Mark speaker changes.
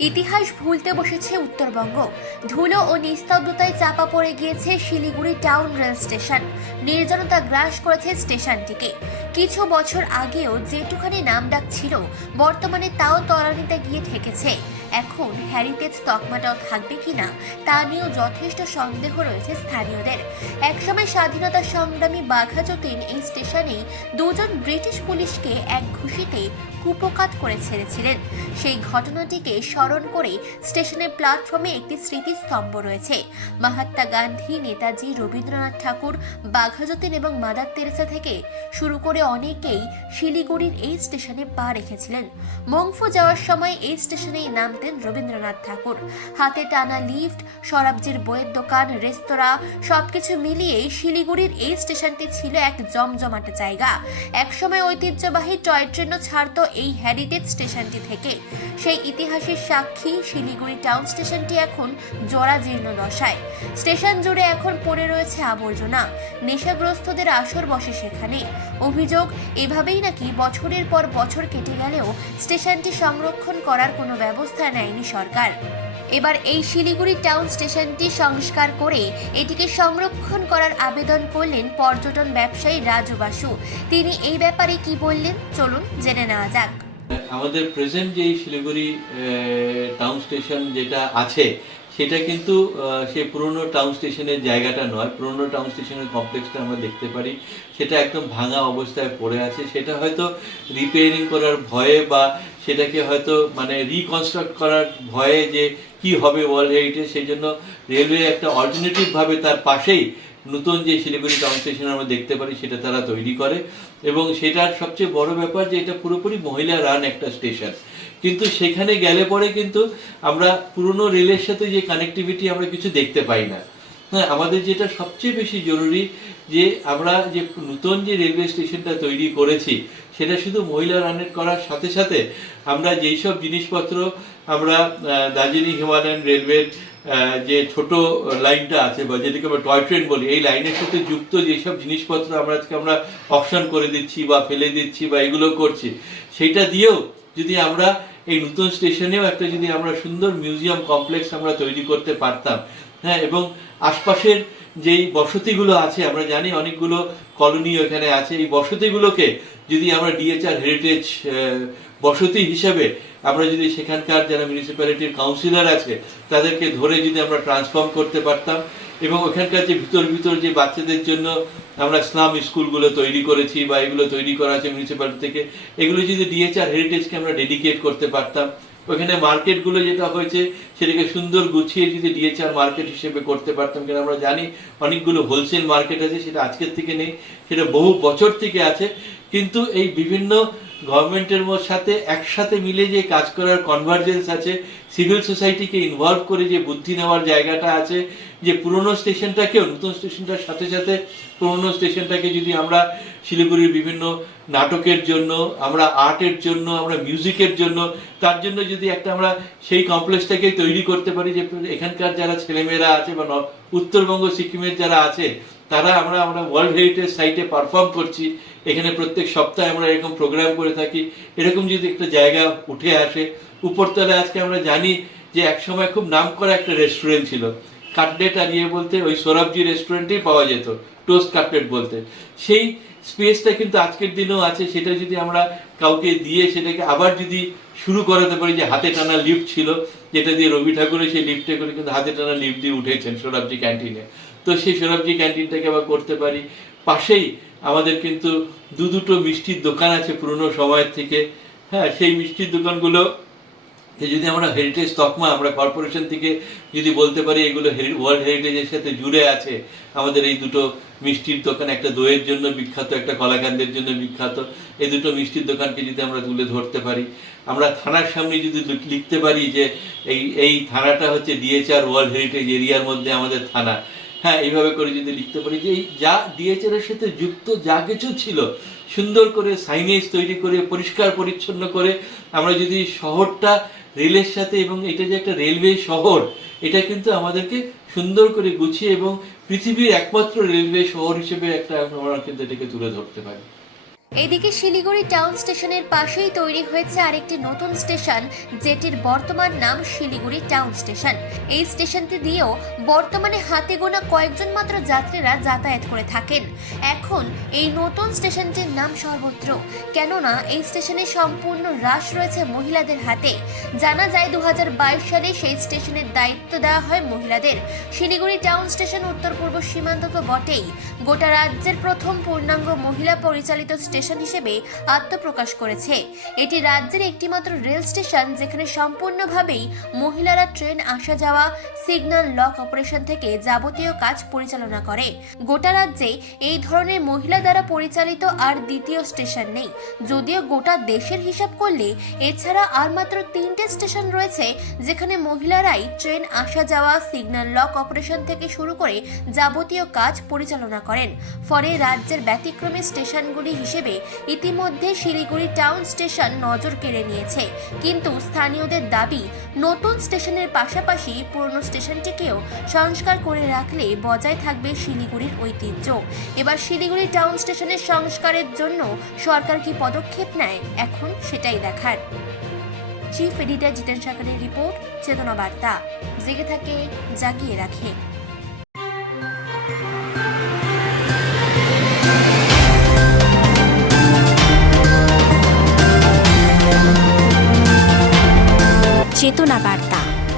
Speaker 1: ইতিহাস ভুলতে বসেছে উত্তরবঙ্গ। ধুলো ও নিস্তব্ধতায় চাপা পড়ে গিয়েছে শিলিগুড়ি টাউন রেল স্টেশন। নির্জনতা গ্রাস করেছে স্টেশনটিকে। কিছু বছর আগেও যেটুখানি নাম ডাক ছিল, বর্তমানে তাও তলানিতে গিয়ে ঠেকেছে। এখন হ্যারিটেজ তকমাটাও থাকবে কিনা, তা নিয়েও যথেষ্ট সন্দেহ রয়েছে স্থানীয়দের। একসময় স্বাধীনতা সংগ্রামী বাঘা যতীন এই স্টেশনেই দুজন ব্রিটিশ পুলিশকে এক ঘুষিতে কুপকাত করে ছেড়েছিলেন। সেই ঘটনাটিকে স্মরণ করে স্টেশনের প্ল্যাটফর্মে একটি স্মৃতিস্তম্ভ রয়েছে। মহাত্মা গান্ধী, নেতাজি, রবীন্দ্রনাথ ঠাকুর, বাঘাযতীন এবং মাদার তেরেসা থেকে শুরু করে অনেকেই শিলিগুড়ির এই স্টেশনে পা রেখেছিলেন। মংফু যাওয়ার সময় এই স্টেশনেই নামতেন রবীন্দ্রনাথ ঠাকুর। হাতে টানা লিফট, শরাবজির বইয়ের দোকান, রেস্তোরাঁ, সবকিছু মিলিয়ে শিলিগুড়ির এই স্টেশনটি ছিল এক জমজমাট জায়গা। একসময় ঐতিহ্যবাহী টয় ট্রেনও ছাড়তো এই হ্যারিটেজ স্টেশনটি থেকে। সেই ইতিহাসের সাক্ষী শিলিগুড়ি টাউন স্টেশনটি এখন জরাজীর্ণ দশায়। স্টেশন জুড়ে এখন পড়ে রয়েছে আবর্জনা। নেশাগ্রস্তদের আসর বসে সেখানে। অভিযোগ, এভাবেই নাকি বছরের পর বছর কেটে গেলেও স্টেশনটি সংরক্ষণ করার কোনো ব্যবস্থা নেয়নি সরকার। এবার এই শিলিগুড়ি টাউন স্টেশনটি সংস্কার করে এটিকে সংরক্ষণ করার আবেদন করলেন পর্যটন ব্যবসায়ী রাজু বাসু। তিনি এই ব্যাপারে কি বললেন? চলুন জেনে নেওয়া যাক।
Speaker 2: আমাদের প্রেজেন্ট যে শিলিগুড়ি টাউন স্টেশন যেটা আছে, সেটা কিন্তু সেই পুরনো টাউন স্টেশনের জায়গাটা নয়। পুরনো টাউন স্টেশনের কমপ্লেক্সটা আমরা দেখতে পারি। সেটা একদম ভাঙা অবস্থায় পড়ে আছে। সেটা হয়তো রিপেয়ারিং করার ভয়ে বা সেটাকে হয়তো মানে রিকনস্ট্রাক্ট করার ভয়ে যে কি হবে ওয়ার্ল্ড হেরিটেজ সেই জন্য রেলওয়ে একটা অল্টারনেটিভ ভাবে তার পাশেই নতুন যে শিলিগুড়ি টাউন স্টেশন আমরা দেখতে পারি, সেটা তারা তৈরি করে। এবং সেটার সবচেয়ে বড় ব্যাপার যে এটা পুরোপুরি মহিলা রান একটা স্টেশন কিন্তু সেখানে গেলে পরে কিন্তু আমরা পুরনো রেলের সাথে যে কানেক্টিভিটি আমরা কিছু দেখতে পাই না। হ্যাঁ আমাদের যেটা সবচেয়ে বেশি জরুরি যে আমরা যে নতুন যে রেলওয়ে স্টেশনটা তৈরি করেছি, সেটা শুধু মহিলা রানের করার সাথে সাথে আমরা যেই সব জিনিসপত্র আমরা দার্জিলিং, হিমালয়ান রেলওয়ের যে ছোট লাইনটা আছে, বা যেটাকে আমরা টয় ট্রেন বলি, এই লাইনের সাথে যুক্ত যেসব জিনিসপত্র আমরা আজকে আমরা অপশন করে দিচ্ছি বা ফেলে দিচ্ছি বা এগুলো করছি, সেইটা দিয়েও যদি আমরা এই নতুন স্টেশনেও একটা যদি আমরা সুন্দর মিউজিয়াম কমপ্লেক্স আমরা তৈরি করতে পারতাম হ্যাঁ এবং আশপাশের যেই বসতিগুলো আছে, আমরা জানি অনেকগুলো কলোনি ওখানে আছে, এই বসতিগুলোকে যদি আমরা ডিএচআর হেরিটেজ বসতি হিসেবে আমরা যদি সেখানকার যারা মিউনিসিপ্যালিটির কাউন্সিলর আছে, তাদেরকে ধরে যদি আমরা ট্রান্সফর্ম করতে পারতাম এবং ওখানকার যে ভিতর ভিতর যে বাচ্চাদের জন্য আমরা স্লাম স্কুলগুলো তৈরি করেছি বা এগুলো তৈরি করা আছে মিউনিসিপ্যালিটি থেকে, এগুলো যদি ডিএচআর হেরিটেজকে আমরা ডেডিকেট করতে পারতাম, ওখানে মার্কেটগুলো যেটা হয়েছে সেটাকে সুন্দর গুছিয়ে যদি ডিএচআর মার্কেট হিসেবে করতে পারতাম কারণ আমরা জানি, অনেকগুলো হোলসেল মার্কেট আছে, সেটা আজকের থেকে নেই, সেটা বহু বছর থেকে আছে কিন্তু এই বিভিন্ন গভর্নমেন্টের সাথে একসাথে মিলে যে কাজ করার কনভার্জেন্স আছে সিভিল সোসাইটিকে ইনভলভ করে যে বুদ্ধি নেওয়ার জায়গাটা আছে, যে পুরনো স্টেশনটাকেও, নতুন স্টেশনটার সাথে সাথে পুরনো স্টেশনটাকে যদি আমরা শিলিগুড়ির বিভিন্ন নাটকের জন্য, আমরা আর্টের জন্য, আমরা মিউজিকের জন্য, তার জন্য যদি একটা আমরা সেই কমপ্লেক্সটাকে তৈরি করতে পারি যে এখানকার যারা ছেলেমেয়েরা আছে বা উত্তরবঙ্গ, সিকিমের যারা আছে, তারা আমরা আমরা ওয়ার্ল্ড হেরিটেজ সাইটে পারফর্ম করছি এখানে প্রত্যেক সপ্তাহে আমরা এরকম প্রোগ্রাম করে থাকি। এরকম যদি একটা জায়গা উঠে আসে উপরতলায় আজকে আমরা জানি যে একসময় খুব নাম করা একটা রেস্টুরেন্ট ছিল। কাটলেট আর ইয়ে বলতে ওই সৌরভজি রেস্টুরেন্টেই পাওয়া যেত টোস্ট কাটলেট বলতে। সেই স্পেসটা কিন্তু আজকের দিনেও আছে, সেটা যদি আমরা কাউকে দিয়ে সেটাকে আবার যদি শুরু করাতে পারি যে হাতে টানা লিফট ছিল, যেটা দিয়ে রবি ঠাকুরের সেই লিফটে করে কিন্তু হাতে টানা লিফট দিয়ে উঠেছেন সৌরভজি ক্যান্টিনে তো সেই সৌরভজি ক্যান্টিনটাকে আবার করতে পারি। পাশেই আমাদের কিন্তু দু দুটো মিষ্টির দোকান আছে পুরনো সময়ের থেকে। হ্যাঁ সেই মিষ্টির দোকানগুলো যদি আমরা হেরিটেজ তকমা, আমরা কর্পোরেশন থেকে যদি বলতে পারি, এগুলো ওয়ার্ল্ড হেরিটেজের সাথে জুড়ে আছে। আমাদের এই দুটো মিষ্টির দোকান, একটা দইয়ের জন্য বিখ্যাত, একটা কলাকান্দের জন্য বিখ্যাত। এই দুটো মিষ্টির দোকানকে যদি আমরা তুলে ধরতে পারি। আমরা থানার সামনে যদি লিখতে পারি যে এই এই থানাটা হচ্ছে ডিএচআর ওয়ার্ল্ড হেরিটেজ এরিয়ার মধ্যে আমাদের থানা। হ্যাঁ এইভাবে করে যদি লিখতে পারি যে যা ডিএচআর এর সাথে যুক্ত যা কিছু ছিল, সুন্দর করে সাইনেজ তৈরি করে, পরিষ্কার পরিচ্ছন্ন করে, আমরা যদি শহরটা রেলের সাথে এবং এটা যে একটা রেলওয়ে শহর, এটা কিন্তু আমাদেরকে সুন্দর করে গুছিয়ে এবং পৃথিবীর একমাত্র রেলওয়ে শহর হিসেবে একটা আমরা কিন্তু এটাকে তুলে ধরতে পারি।
Speaker 1: এদিকে শিলিগুড়ি টাউন স্টেশনের পাশেই তৈরি হয়েছে আরেকটি নতুন স্টেশন, যেটির বর্তমান নাম শিলিগুড়ি টাউন স্টেশন। এই স্টেশনটি দিয়েও বর্তমানে হাতে গোনা কয়েকজন মাত্র যাত্রীরা যাতায়াত করে থাকেন। এখন এই নতুন স্টেশনটির নাম সর্বত্র। কেননা এই স্টেশনে সম্পূর্ণ হ্রাস রয়েছে মহিলাদের হাতে। জানা যায় দু হাজার বাইশ সালে সেই স্টেশনের দায়িত্ব দেওয়া হয় মহিলাদের। শিলিগুড়ি টাউন স্টেশন উত্তর পূর্ব সীমান্ত তো বটেই। গোটা রাজ্যের প্রথম পূর্ণাঙ্গ মহিলা পরিচালিত স্টেশন হিসেবে আত্মপ্রকাশ করেছে। এটি রাজ্যের একটিমাত্র রেল স্টেশন যেখানে সম্পূর্ণভাবেই মহিলারা ট্রেন আসা যাওয়া সিগন্যাল লক অপারেশন থেকে যাবতীয় কাজ পরিচালনা করে। গোটা রাজ্যে এই ধরনের মহিলা দ্বারা পরিচালিত আর দ্বিতীয় স্টেশন নেই। যদিও গোটা দেশের হিসাব করলে এছাড়া আর মাত্র তিনটে স্টেশন রয়েছে, যেখানে মহিলারাই ট্রেন আসা যাওয়া, সিগন্যাল লক অপারেশন থেকে শুরু করে যাবতীয় কাজ পরিচালনা করেন। ফলে রাজ্যের ব্যতিক্রমী স্টেশনগুলি হিসেবে ইতিমধ্যে শিলিগুড়ি টাউন স্টেশন নজর কেড়ে নিয়েছে। কিন্তু স্থানীয়দের দাবি, নতুন স্টেশনের পাশাপাশি পুরনো স্টেশনটিকেও সংস্কার করে রাখলে বজায় থাকবে শিলিগুড়ির ঐতিহ্য। এবার শিলিগুড়ি টাউন স্টেশনের সংস্কারের জন্য সরকার কি পদক্ষেপ নেয়? এখন সেটাই দেখার। চিফ এডিটর জিতেন সরকারের রিপোর্ট, চেতনা বার্তা। জেগে থাকে, জাগিয়ে রাখে।
Speaker 3: চেতনা বার্তা।